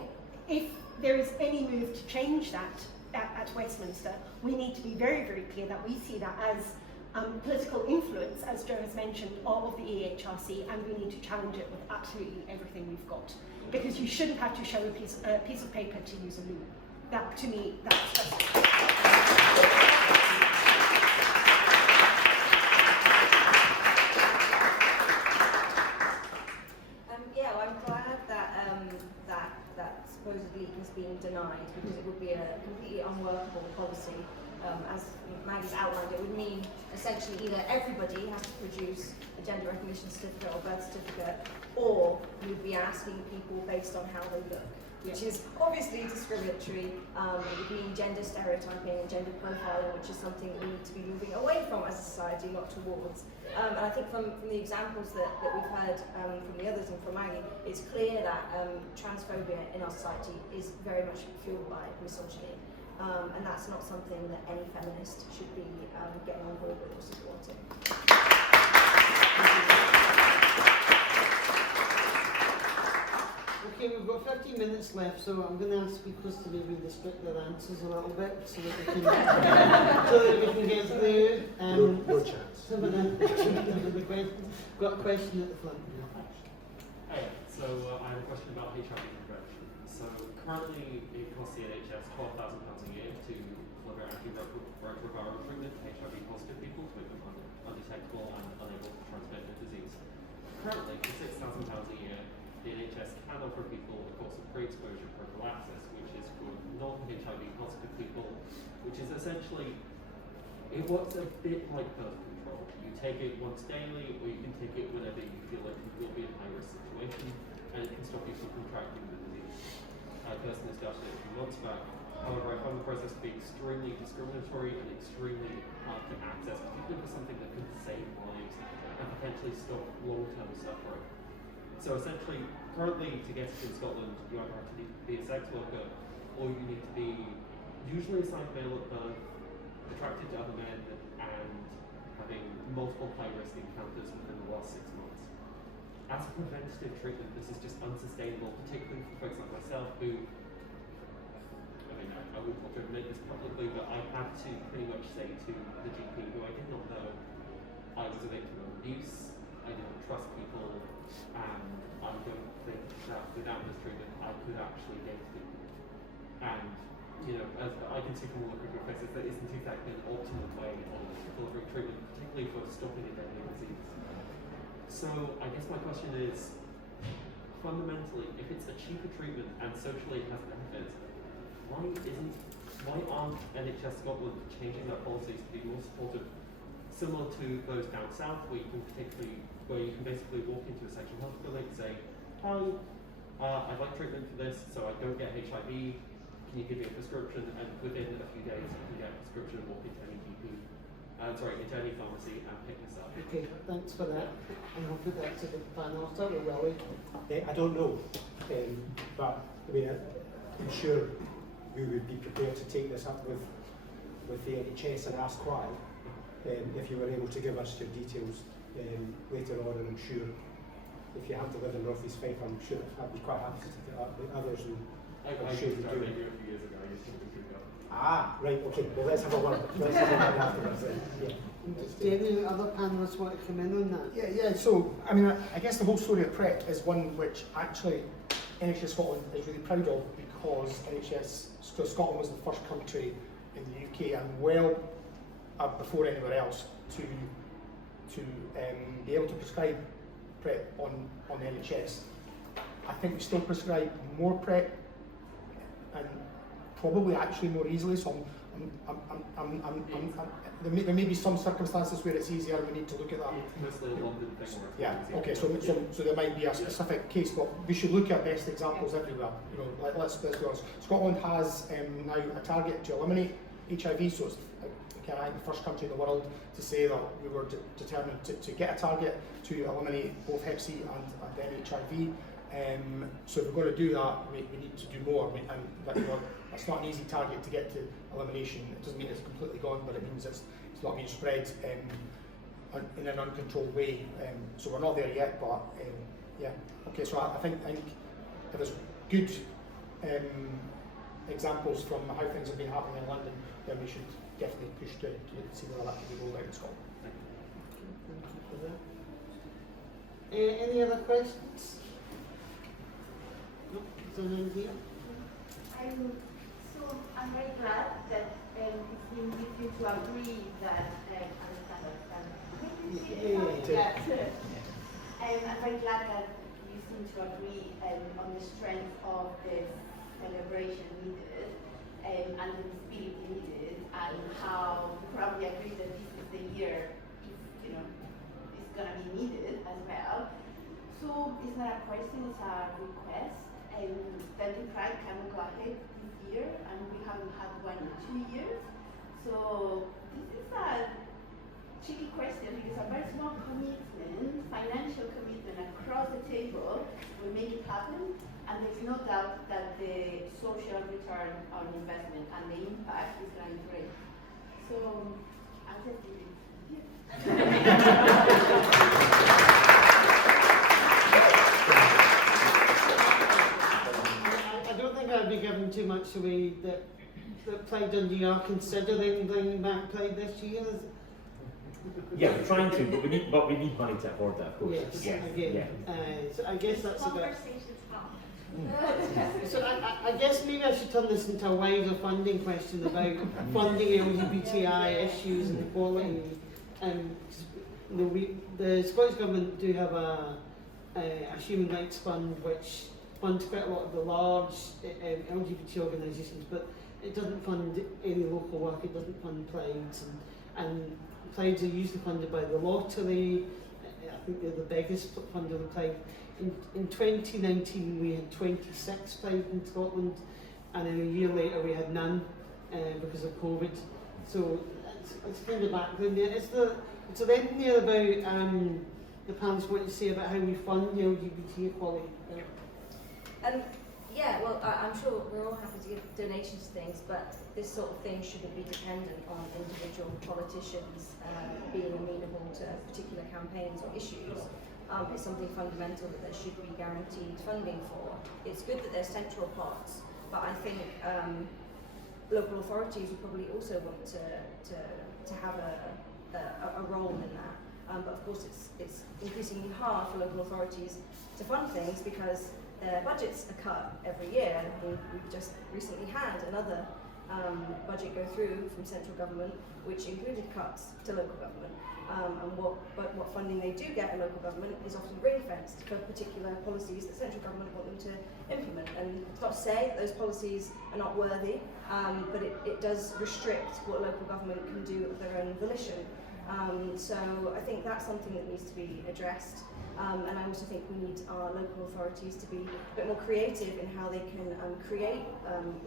if there is any move to change that at Westminster, we need to be very, very clear that we see that as political influence, as Joe has mentioned, of the EHRC, and we need to challenge it with absolutely everything we've got. Because you shouldn't have to show a piece of paper to use a loo. That, to me, that's just... I'm glad that acceptable policy. As Maggie's outlined, it would mean essentially either everybody has to produce a gender recognition certificate or birth certificate, or you would be asking people based on how they look, which is obviously discriminatory. It would mean gender stereotyping and gender profiling, which is something that we need to be moving away from as a society, not towards. And I think from the examples that we've heard from the others and from Maggie, it's clear that transphobia in our society is very much fueled by misogyny. And that's not something that any feminist should be getting on board with or supporting. Okay, we've got 15 minutes left, so I'm going to ask speakers to maybe restrict their answers a little bit so that we can, get through. No chance. Some of the questions. Got a question at the front. Hey, so I have a question about HIV prevention. So currently it costs the NHS £12,000 a year to deliver antiretroviral treatment to HIV positive people to make them undetectable and unable to transmit the disease. Currently, for £6,000 a year, the NHS can offer people a course of pre-exposure prophylaxis, which is for non-HIV positive people, which is essentially, it works a bit like birth control. You take it once daily, or you can take it whenever you feel like you will be in a high-risk situation, and it can stop you from contracting the disease. I personally started it a few months back. However, I found the process to be extremely discriminatory and extremely hard to access, particularly for something that could save lives and potentially stop long-term suffering. So essentially, currently to get it in Scotland, you either have to be a sex worker, or you need to be usually assigned male at birth, attracted to other men, and having multiple high-risk encounters within the last 6 months. As a preventative treatment, this is just unsustainable, particularly for folks like myself who, I mean, I wouldn't want to admit this publicly, but I had to pretty much say to the GP, who I did not know, I was a victim of abuse, I didn't trust people, and I don't think that without this treatment I could actually date people. And, you know, as I can see from all the your faces, that isn't exactly an optimal way of delivering treatment, particularly for stopping a deadly disease. So I guess my question is, fundamentally, if it's a cheaper treatment and socially it has benefits, why aren't NHS Scotland changing their policies to be more supportive, similar to those down south, where you can basically walk into a sexual health clinic and say, hi, I'd like treatment for this, so I don't get HIV, can you give me a prescription? And within a few days you can get a prescription and walk into any into any pharmacy and pick this up. Okay, thanks for that. And I'll put that to the panel. I'll start with Willie. I don't know, but I mean, I'm sure we would be prepared to take this up with the NHS and ask why. If you were able to give us your details later on, and I'm sure if you have to live in North East Fife, I'm sure I'd be quite happy to take it up with others. And I sure you started do. maybe a few years ago, I just think we should go. Ah, right, okay. Well, let's have a word. Let's have a word afterwards then. Yeah. Do any other panellists want to come in on that? Yeah. So, I mean, I guess the whole story of PrEP is one which actually NHS Scotland is really proud of, because so Scotland was the first country in the UK and well before anywhere else to be able to prescribe PrEP on the NHS. I think we still prescribe more PrEP and probably actually more easily. So there may be some circumstances where it's easier and we need to look at that. Mostly a London thing. Yeah. Okay. So there might be a specific case, but we should look at best examples everywhere. You know, like let's be honest. Scotland has now a target to eliminate HIV. So it's kind of the first country in the world to say that we were determined to get a target to eliminate both Hep C and then HIV. So if we're going to do that, we need to do more. And that, you know, that's not an easy target to get to elimination. It doesn't mean it's completely gone, but it means it's not being spread in an uncontrolled way. So we're not there yet, but yeah. Okay, so I think if there's good examples from how things have been happening in London, then we should definitely push to see whether that can be rolled out in Scotland. Thank you for that. Any other questions? No? Is there any here? I'm very glad that it's been with you to agree that I'm very glad that you seem to agree on the strength of this celebration needed. and the visibility needed, and how we probably agree that this is the year, if, it's going to be needed as well. So it's not a question, it's a request. Dundee Pride can go ahead this year, and we haven't had one in 2 years. So this is a tricky question because a very small commitment, financial commitment across the table will make it happen, and there's no doubt that the social return on investment and the impact is going to be great. So I'll just leave it here. I don't think I'd be giving too much away that Pride Dundee are considering bringing back Pride this year. Yeah, we're trying to, but we need money to afford that, of course. Yes, again. So I guess that's about. So I guess maybe I should turn this into a wider funding question about funding LGBTI issues and equality. The Scottish Government do have a human rights fund which funds quite a lot of the large LGBT organisations, but it doesn't fund any local work, it doesn't fund Prides, and Prides are usually funded by the lottery. I think they're the biggest funder of Pride. In 2019 we had 26 Pride in Scotland, and then a year later we had none because of COVID. So it's kind of background there. Is there anything there about the panelists want to say about how we fund the LGBT equality? Yeah, well, I'm sure we're all happy to give donations to things, but this sort of thing shouldn't be dependent on individual politicians being amenable to particular campaigns or issues. It's something fundamental that there should be guaranteed funding for. It's good that there's central pots, but I think local authorities would probably also want to have a role in that. But of course, it's increasingly hard for local authorities to fund things because their budgets are cut every year. We've just recently had another budget go through from central government, which included cuts to local government. And what funding they do get in local government is often ring-fenced for particular policies that central government want them to implement. And it's not to say that those policies are not worthy, but it does restrict what local government can do of their own volition. So I think that's something that needs to be addressed. And I also think we need our local authorities to be a bit more creative in how they can create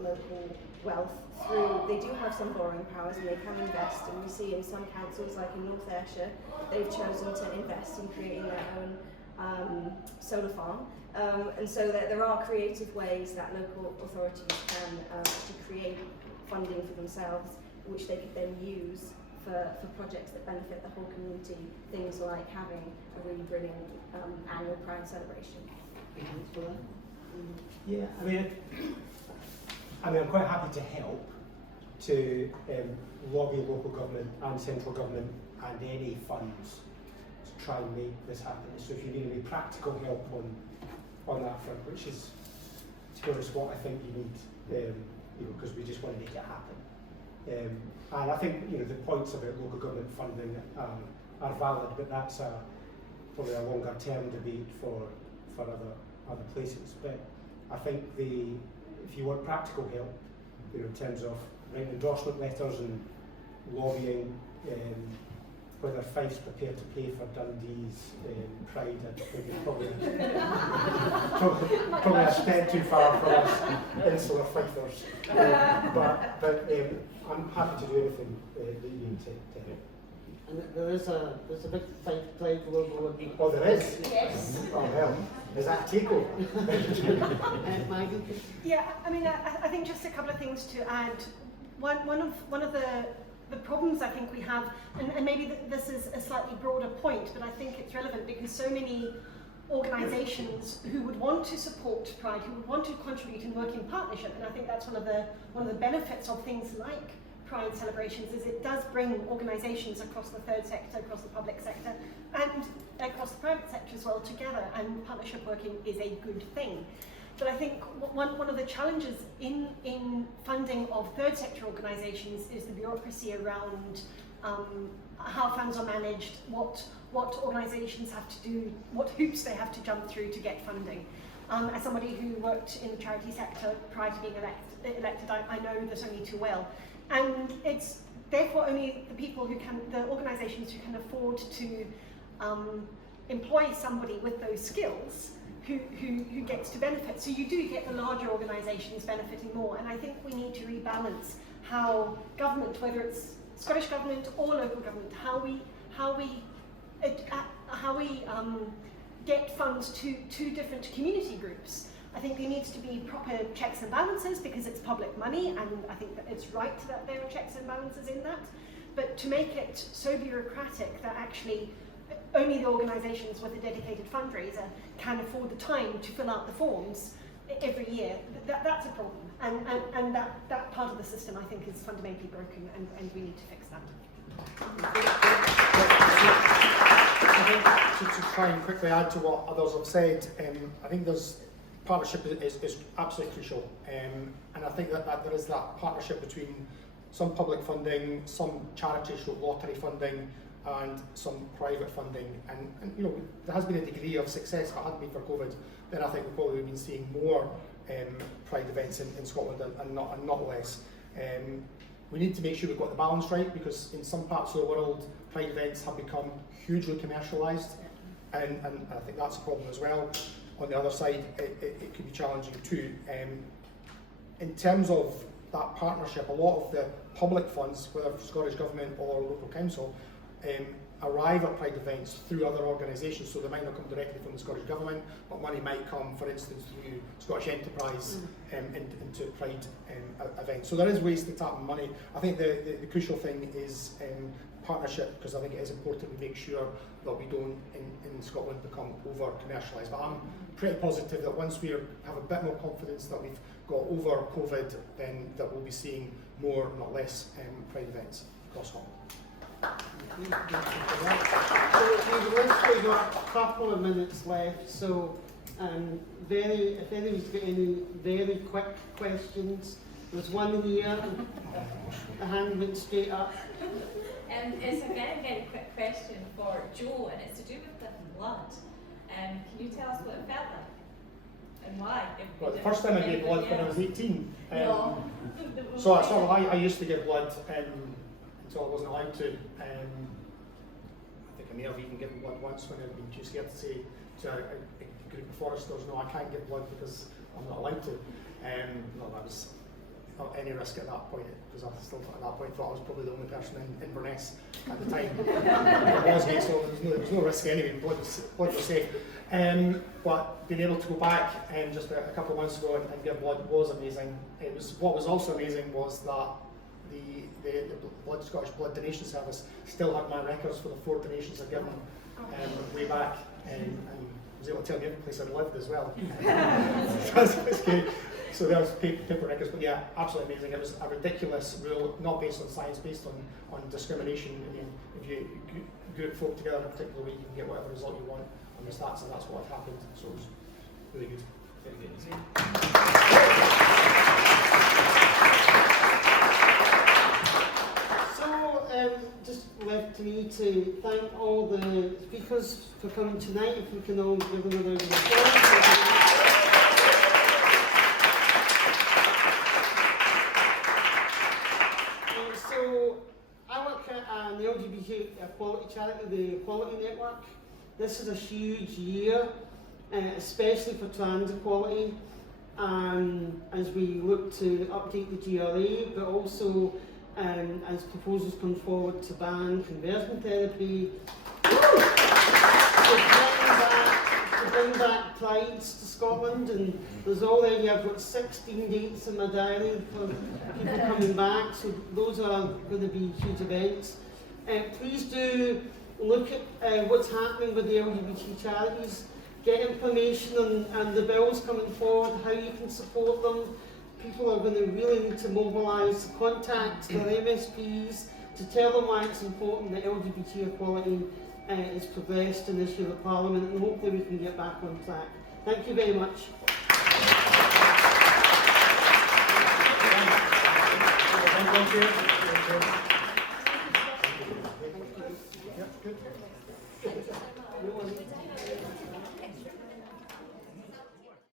local wealth through, they do have some borrowing powers and they can invest, and we see in some councils like in North Ayrshire, they've chosen to invest in creating their own solar farm. And so there are creative ways that local authorities can actually create funding for themselves, which they could then use for projects that benefit the whole community, things like having a really brilliant annual Pride celebration. Yeah, I'm quite happy to help to lobby local government and central government and any funds to try and make this happen. So if you need any practical help on that front, which is, to be honest, what I think you need, because we just want to make it happen. And I think the points about local government funding are valid, but that's probably a longer term debate for other places. But I think if you want practical help, in terms of writing endorsement letters and lobbying, whether Fife's prepared to pay for Dundee's Pride, I think it's probably a step too far for us insular Fifers. But I'm happy to do anything that you need to help. And there's a big Pride logo. Oh, there is? Yes. Oh, well, is that a takeover? Maggie? Yeah, I think just a couple of things to add. One of the problems I think we have, and maybe this is a slightly broader point, but I think it's relevant because so many organisations who would want to support Pride, who would want to contribute and work in partnership, and I think that's one of the benefits of things like Pride celebrations, is it does bring organisations across the third sector, across the public sector, and across the private sector as well together, and partnership working is a good thing. But I think one of the challenges in funding of third sector organisations is the bureaucracy around how funds are managed, what organisations have to do, what hoops they have to jump through to get funding. As somebody who worked in the charity sector prior to being elected, I know this only too well. And it's therefore only the organisations who can afford to employ somebody with those skills who gets to benefit. So you do get the larger organisations benefiting more, and I think we need to rebalance how government, whether it's Scottish Government or local government, how we get funds to different community groups. I think there needs to be proper checks and balances because it's public money, and I think that it's right that there are checks and balances in that. But to make it so bureaucratic that actually only the organisations with a dedicated fundraiser can afford the time to fill out the forms every year, that's a problem. And that part of the system, I think, is fundamentally broken, and we need to fix that. I think to try and quickly add to what others have said, I think partnership is absolutely crucial, and I think that there is that partnership between some public funding, some charity lottery funding, and some private funding, and you know, there has been a degree of success. If it hadn't been for COVID, then I think we probably would have been seeing more Pride events in Scotland and not less. We need to make sure we've got the balance right, because in some parts of the world, Pride events have become hugely commercialised, and I think that's a problem as well. On the other side, it could be challenging too. In terms of that partnership, a lot of the public funds, whether Scottish Government or local council, arrive at Pride events through other organisations, so they might not come directly from the Scottish Government, but money might come, for instance, through Scottish Enterprise into Pride events. So there is ways to tap money. I think the crucial thing is partnership, because I think it is important we make sure that we don't, in Scotland, become over commercialised. But I'm pretty positive that once we have a bit more confidence that we've got over COVID, then that we'll be seeing more, not less, Pride events across Scotland. So we've literally got a couple of minutes left, so if anyone's got any very quick questions, there's one here, the hand went straight up. It's a very, very quick question for Jo, and it's to do with the blood. Can you tell us what it felt like and why? Well, the first time I gave blood when I was 18. No. So I used to give blood until I wasn't allowed to. I think I may have even given blood once when I'd been too scared to say to a group of foresters, no, I can't give blood because I'm not allowed to. No, that was not any risk at that point, because I still at that point thought I was probably the only person in Inverness at the time. It was me, so there was no risk anyway, blood was safe. But being able to go back just a couple of months ago and give blood was amazing. What was also amazing was that the Scottish Blood Donation Service still had my records for the 4 donations I'd given way back, and I was able to tell you every place I'd lived as well. That's good. So there was paper records, but yeah, absolutely amazing. It was a ridiculous rule, not based on science, based on discrimination. I mean, if you group folk together in a particular way, you can get whatever result you want on the stats, and that's what happened. So it was really good. Very good. Just left to me to thank all the speakers for coming tonight. If we can all give them a round of applause. So I work at the LGBT Equality charity, the Equality Network. This is a huge year, especially for trans equality, as we look to update the GRA, but also as proposals come forward to ban conversion therapy, to bring back Prides to Scotland, and there's already, I've got 16 dates in my diary for people coming back, so those are going to be huge events. Please do look at what's happening with the LGBT charities, get information on the bills coming forward, how you can support them. People are going to really need to mobilise, to contact their MSPs, to tell them why it's important that LGBT equality is progressed in this year at Parliament, and hopefully we can get back on track. Thank you very much. Thank you.